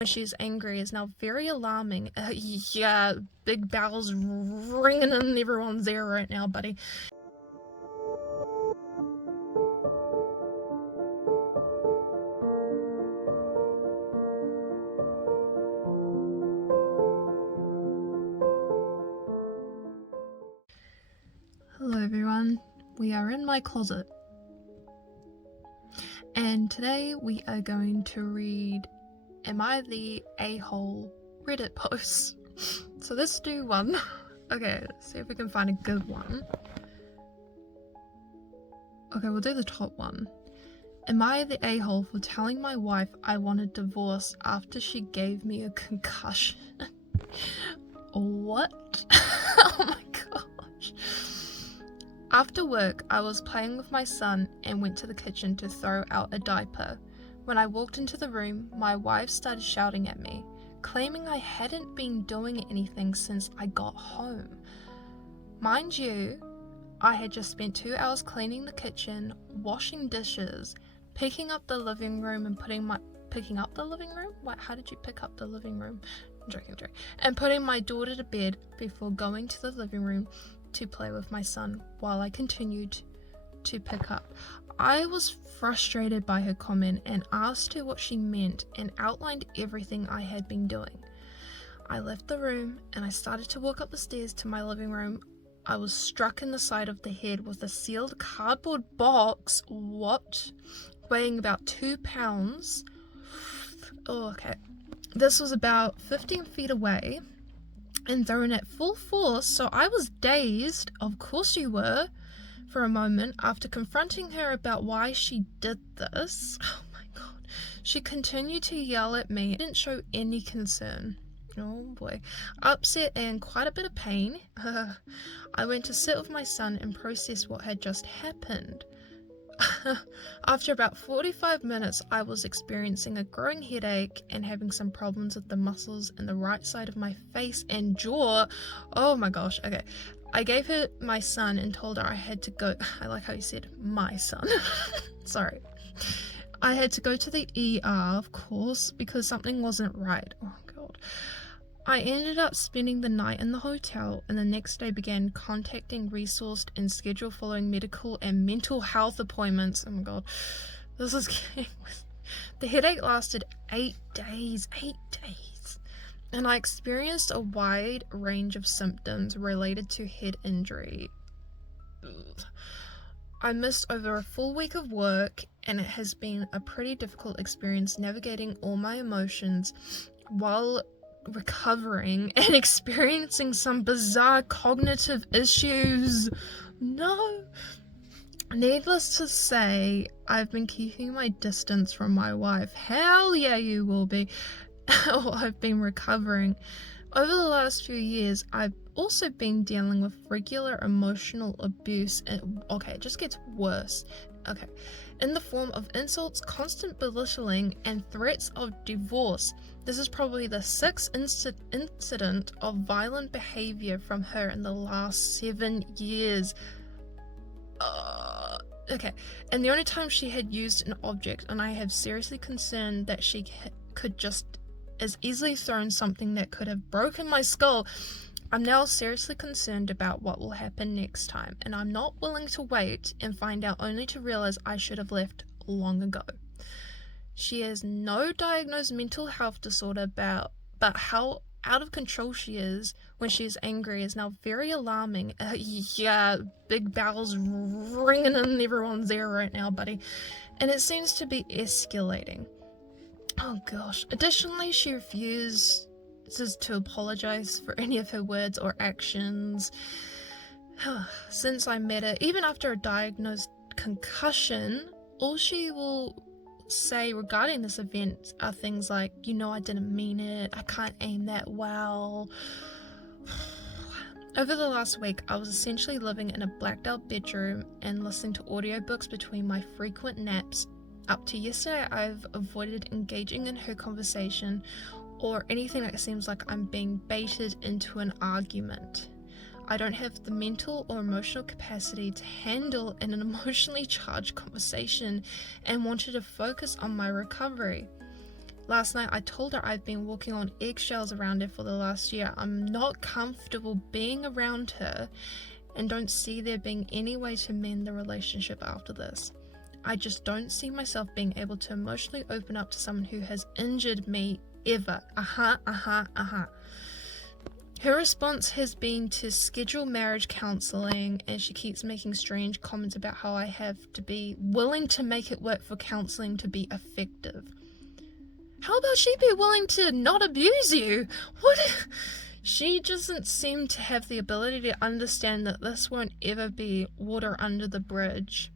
when she's angry is now very alarming. Yeah, big bells ringing in everyone's ear right now, buddy. Hello everyone, we are in my closet. And today we are going to read Am I the A-hole Reddit posts. So let's do one. Okay, let's see if we can find a good one. Okay, we'll do the top one. Am I the a-hole for telling my wife I want a divorce after she gave me a concussion? What? Oh my gosh. After work, I was playing with my son and went to the kitchen to throw out a diaper. When I walked into the room, my wife started shouting at me, claiming I hadn't been doing anything since I got home. Mind you, I had just spent 2 hours cleaning the kitchen, washing dishes, picking up the living room and picking up the living room? What? How did you pick up the living room? I'm joking. And putting my daughter to bed before going to the living room to play with my son while I continued to pick up. I was frustrated by her comment and asked her what she meant and outlined everything I had been doing. I left the room and I started to walk up the stairs to my living room. I was struck in the side of the head with a sealed cardboard box, weighing about 2 pounds. Oh, okay. This was about 15 feet away and thrown at full force, so I was dazed, of course you were, for a moment after confronting her about why she did this. Oh my god. She continued to yell at me, didn't show any concern. Oh boy. Upset and quite a bit of pain. I went to sit with my son and process what had just happened. After about 45 minutes, I was experiencing a growing headache and having some problems with the muscles in the right side of my face and jaw. Oh my gosh, okay. I gave her my son and told her I had to go. I like how you said my son. Sorry. I had to go to the ER, of course, because something wasn't right. Oh god. I ended up spending the night in the hotel and the next day began contacting resourced and schedule following medical and mental health appointments. Oh my god, this is getting... The headache lasted 8 days. 8 days. And I experienced a wide range of symptoms related to head injury. Ugh. I missed over a full week of work and it has been a pretty difficult experience navigating all my emotions while recovering and experiencing some bizarre cognitive issues. No. Needless to say, I've been keeping my distance from my wife. Hell yeah, you will be. While I've been recovering. Over the last few years, I've also been dealing with regular emotional abuse and it just gets worse. Okay. In the form of insults, constant belittling, and threats of divorce. This is probably the 6th incident of violent behavior from her in the last 7 years. Okay, and the only time she had used an object, and I have seriously concerned that she could just as easily thrown something that could have broken my skull. I'm now seriously concerned about what will happen next time, and I'm not willing to wait and find out only to realize I should have left long ago. She has no diagnosed mental health disorder, but how out of control she is when she is angry is now very alarming. Yeah, big bells ringing in everyone's ear right now, buddy. And it seems to be escalating. Oh gosh. Additionally, she refuses to apologize for any of her words or actions. Since I met her, even after a diagnosed concussion, all she will say regarding this event are things like, I didn't mean it, I can't aim that well. Over the last week, I was essentially living in a blacked out bedroom and listening to audiobooks between my frequent naps. Up to yesterday, I've avoided engaging in her conversation or anything that seems like I'm being baited into an argument. I don't have the mental or emotional capacity to handle an emotionally charged conversation and wanted to focus on my recovery. Last night I told her I've been walking on eggshells around her for the last year. I'm not comfortable being around her and don't see there being any way to mend the relationship after this. I just don't see myself being able to emotionally open up to someone who has injured me ever. Her response has been to schedule marriage counseling, and she keeps making strange comments about how I have to be willing to make it work for counseling to be effective. How about she be willing to not abuse you? What? She doesn't seem to have the ability to understand that this won't ever be water under the bridge,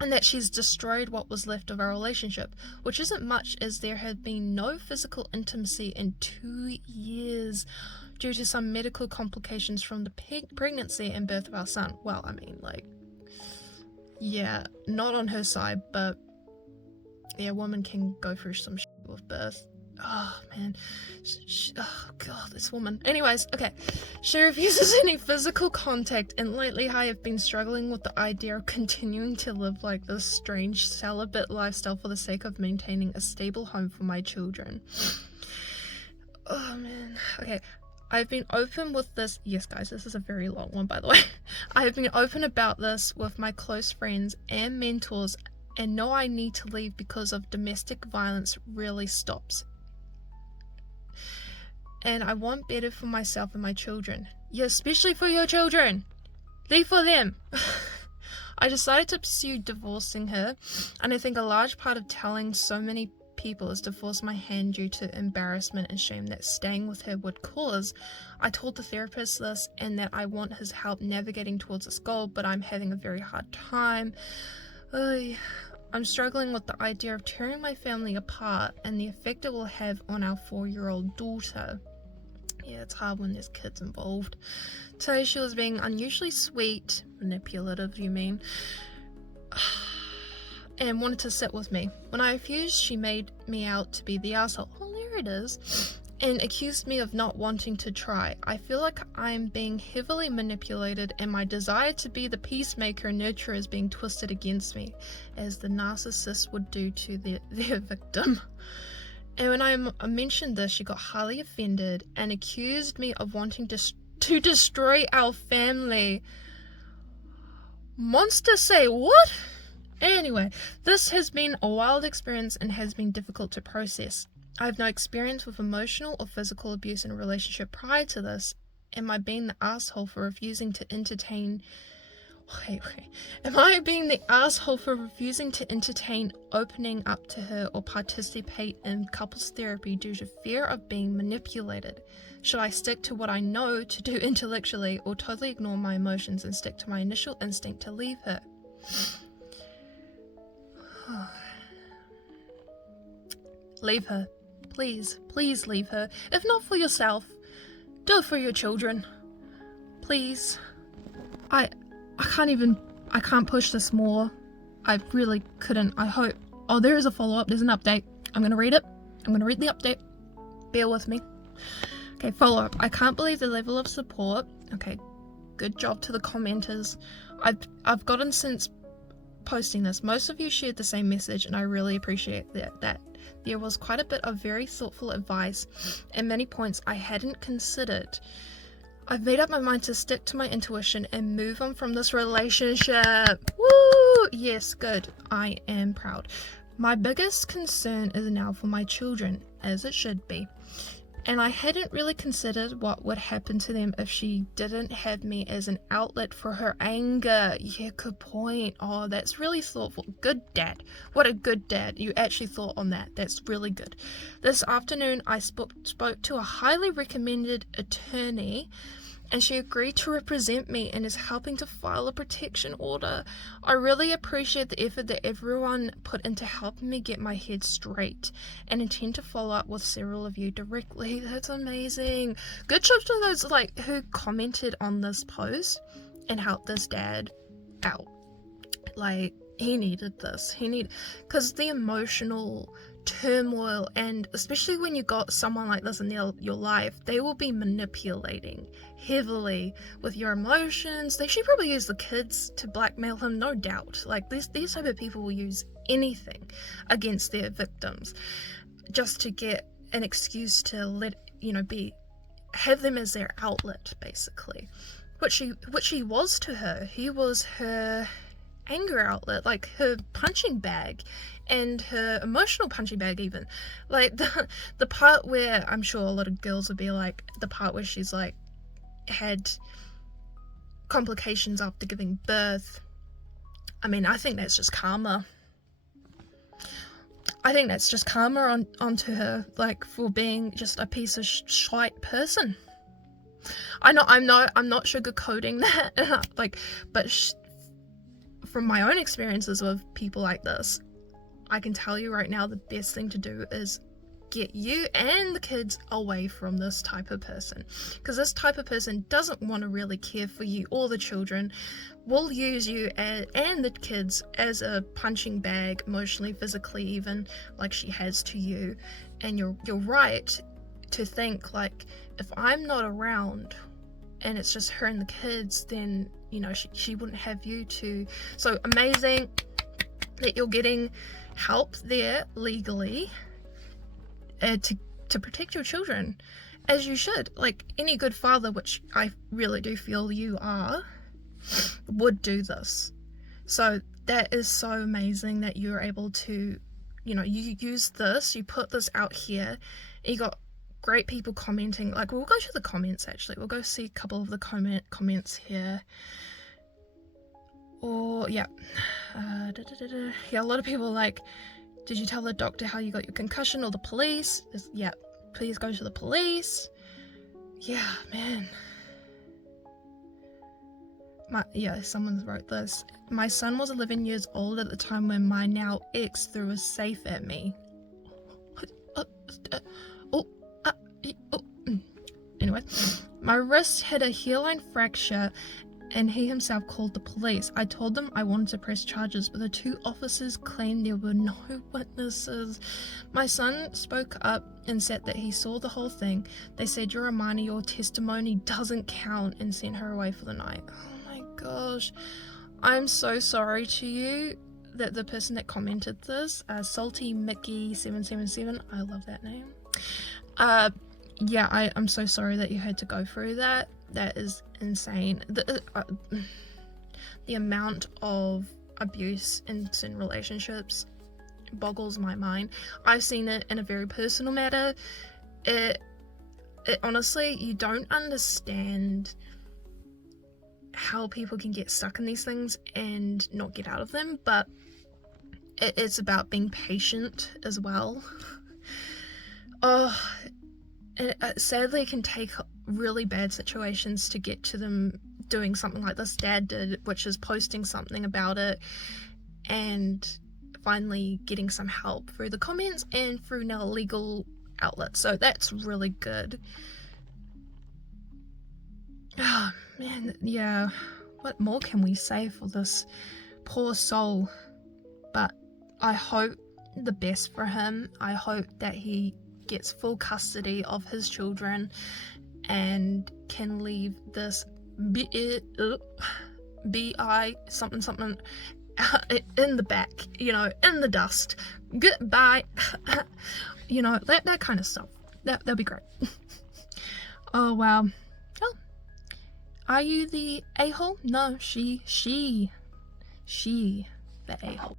and that she's destroyed what was left of our relationship, which isn't much as there had been no physical intimacy in 2 years due to some medical complications from the pregnancy and birth of our son. Well, I mean, like, yeah, not on her side, but yeah, a woman can go through some shit with birth. Oh, man. Oh, God, this woman. Anyways, okay. She refuses any physical contact, and lately I have been struggling with the idea of continuing to live like this strange celibate lifestyle for the sake of maintaining a stable home for my children. Oh, man. Okay. I've been open with this. Yes, guys, this is a very long one, by the way. I have been open about this with my close friends and mentors, and know I need to leave because of domestic violence really stops. And I want better for myself and my children. Yeah, especially for your children. Leave for them. I decided to pursue divorcing her, and I think a large part of telling so many people is to force my hand due to embarrassment and shame that staying with her would cause. I told the therapist this and that I want his help navigating towards this goal, but I'm having a very hard time. I'm struggling with the idea of tearing my family apart and the effect it will have on our 4-year-old daughter. Yeah, it's hard when there's kids involved. Today she was being unusually sweet, manipulative, you mean, and wanted to sit with me. When I refused, she made me out to be the asshole. Oh, there it is. And accused me of not wanting to try. I feel like I'm being heavily manipulated, and my desire to be the peacemaker and nurturer is being twisted against me, as the narcissist would do to their victim. And when I mentioned this, she got highly offended and accused me of wanting to destroy our family. Monster say what? Anyway, this has been a wild experience and has been difficult to process. I have no experience with emotional or physical abuse in a relationship prior to this. Am I being the asshole for refusing to entertain... Am I being the asshole for refusing to entertain opening up to her or participate in couples therapy due to fear of being manipulated? Should I stick to what I know to do intellectually, or totally ignore my emotions and stick to my initial instinct to leave her? Leave her. Please, please leave her. If not for yourself, do it for your children. Please. I can't push this more. I really couldn't. I hope. Oh, there is a follow-up. There's an update. I'm going to read it. I'm going to read the update. Bear with me. Okay, follow-up. I can't believe the level of support. Okay, good job to the commenters. I've gotten since posting this. Most of you shared the same message, and I really appreciate that. There was quite a bit of very thoughtful advice and many points I hadn't considered. I've made up my mind to stick to my intuition and move on from this relationship. Woo! Yes, good. I am proud. My biggest concern is now for my children, as it should be. And I hadn't really considered what would happen to them if she didn't have me as an outlet for her anger. Yeah, good point. Oh, that's really thoughtful. Good dad. What a good dad. You actually thought on that. That's really good. This afternoon, I spoke to a highly recommended attorney, and she agreed to represent me and is helping to file a protection order. I really appreciate the effort that everyone put into helping me get my head straight, and intend to follow up with several of you directly. That's amazing. Good job to those who commented on this post and helped this dad out. He needed this. Because the emotional turmoil, and especially when you got someone like this in your life, they will be manipulating heavily with your emotions. She probably used the kids to blackmail him, no doubt. These type of people will use anything against their victims. just to get an excuse to have them as their outlet, basically, which he was to her. He was her anger outlet, like her punching bag, and her emotional punching bag even. Like the part where I'm sure a lot of girls would be like, the part where she's like had complications after giving birth. I mean, I think that's just karma. I think that's just karma onto her, like, for being just a piece of shite person. I'm not sugarcoating that, like, but from my own experiences with people like this, I can tell you right now the best thing to do is get you and the kids away from this type of person, because this type of person doesn't want to really care for you or the children, will use you and the kids as a punching bag, emotionally, physically, even, like she has to you. And you're right to think, like, if I'm not around and it's just her and the kids, then she wouldn't have you to. So amazing that you're getting help there legally to protect your children, as you should. Like any good father, which I really do feel you are, would do this. So that is so amazing that you're able to, you use this, you put this out here, and you got great people commenting. Like, we'll go to the comments, actually. We'll go see a couple of the comments here. Or, yeah. Yeah, a lot of people like, did you tell the doctor how you got your concussion, or the police? Yeah, please go to the police. Yeah, man. Someone wrote this. My son was 11 years old at the time when my now ex threw a safe at me. Anyway, my wrist had a hairline fracture and he himself called the police. I told them I wanted to press charges, but the two officers claimed there were no witnesses. My son spoke up and said that he saw the whole thing. They said, "You're a minor, your testimony doesn't count," and sent her away for the night. Oh my gosh. I'm so sorry to you, that the person that commented this, Salty Mickey 777, I love that name. I'm so sorry that you had to go through that. That is insane. The amount of abuse in relationships boggles my mind. I've seen it in a very personal matter. It honestly, you don't understand how people can get stuck in these things and not get out of them, but it's about being patient as well. Sadly, it can take really bad situations to get to them doing something like this dad did, which is posting something about it and finally getting some help through the comments and through now legal outlets. So that's really good. Oh man, yeah, what more can we say for this poor soul? But I hope the best for him. I hope that he gets full custody of his children and can leave this bi something in the back, in the dust. Goodbye. That kind of stuff. That'll be great. Oh wow. Oh, are you the a-hole? No, she the a-hole.